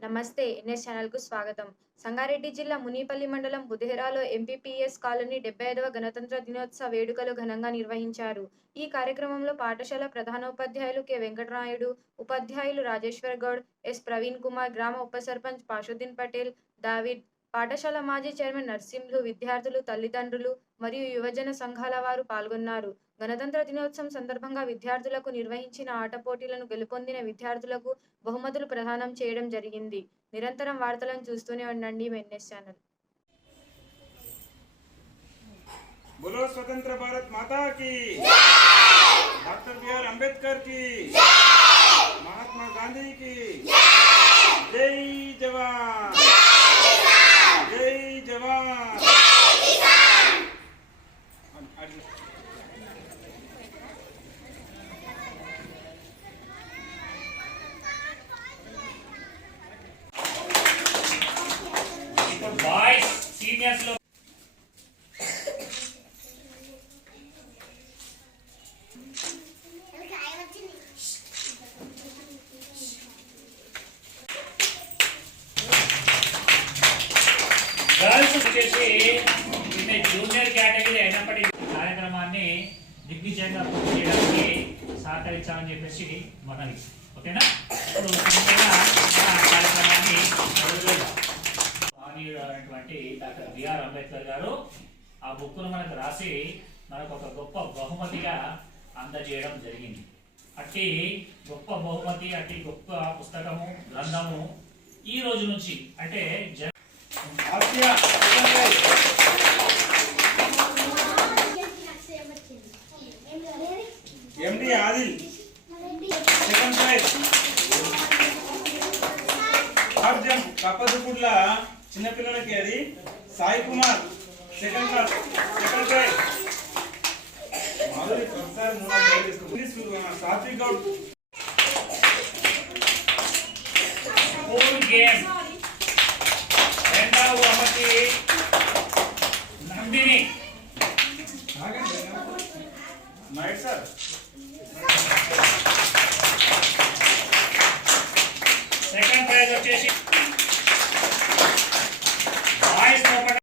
నమస్తే ఎన్ఎస్ ఛానల్కు స్వాగతం. సంగారెడ్డి జిల్లా మునిపల్లి మండలం బుధేరాలో ఎంపీపీఎస్ కాలనీ డెబ్బై ఐదవ గణతంత్ర దినోత్సవ వేడుకలు ఘనంగా నిర్వహించారు. ఈ కార్యక్రమంలో పాఠశాల ప్రధానోపాధ్యాయులు కె. వెంకటరాయుడు ఉపాధ్యాయులు రాజేశ్వర్ గౌడ్ ఎస్. ప్రవీణ్ కుమార్ గ్రామ ఉప సర్పంచ్ పాషుద్దీన్ పటేల్ దావిద్ పాఠశాల మాజీ చైర్మన్ నర్సింహులు విద్యార్థులు తల్లిదండ్రులు మరియు యువజన సంఘాల వారు పాల్గొన్నారు. గణతంత్ర దినోత్సవం సందర్భంగా విద్యార్థులకు నిర్వహించిన ఆట పోటీలను గెలుపొందిన విద్యార్థులకు బహుమతులు ప్రదానం చేయడం జరిగింది. నిరంతరం వార్తలను చూస్తూనే ఉండండి మెన్నెస్ ఛానల్. బులో స్వతంత్ర భారత్ డాక్టర్ బిఆర్ అంబేద్కర్కి మహాత్మా జై జవాన్. బాయ్స్ గర్ల్స్ వచ్చేసి ఇది జూనియర్ కేటగిరీ అయినప్పటికీ కార్యక్రమాన్ని దిగ్విజయంగా పూర్తి చేయడానికి సహకరించాలని చెప్పేసి మనవి. ఓకేనా? ఇప్పుడు కార్యక్రమాన్ని మహనీయుడైనటువంటి డాక్టర్ బిఆర్ అంబేద్కర్ గారు ఆ బుక్ను మనకు రాసి మనకు ఒక గొప్ప బహుమతిగా అందజేయడం జరిగింది. అట్టి గొప్ప బహుమతి అట్టి గొప్ప పుస్తకము గ్రంథము ఈ రోజు నుంచి అంటే prize MD Adil second prize. చిన్నపిల్లలకి అది Sai Kumar second class second prize Madhuri ప్రతిసారి మూడు వందలు తీసుకుంటుంది సాత్విక్ గౌడ్ స్కూల్ గేమ్ రెండవ బహుమతి Nandini. Naidu sir. Second prize వచ్చేసి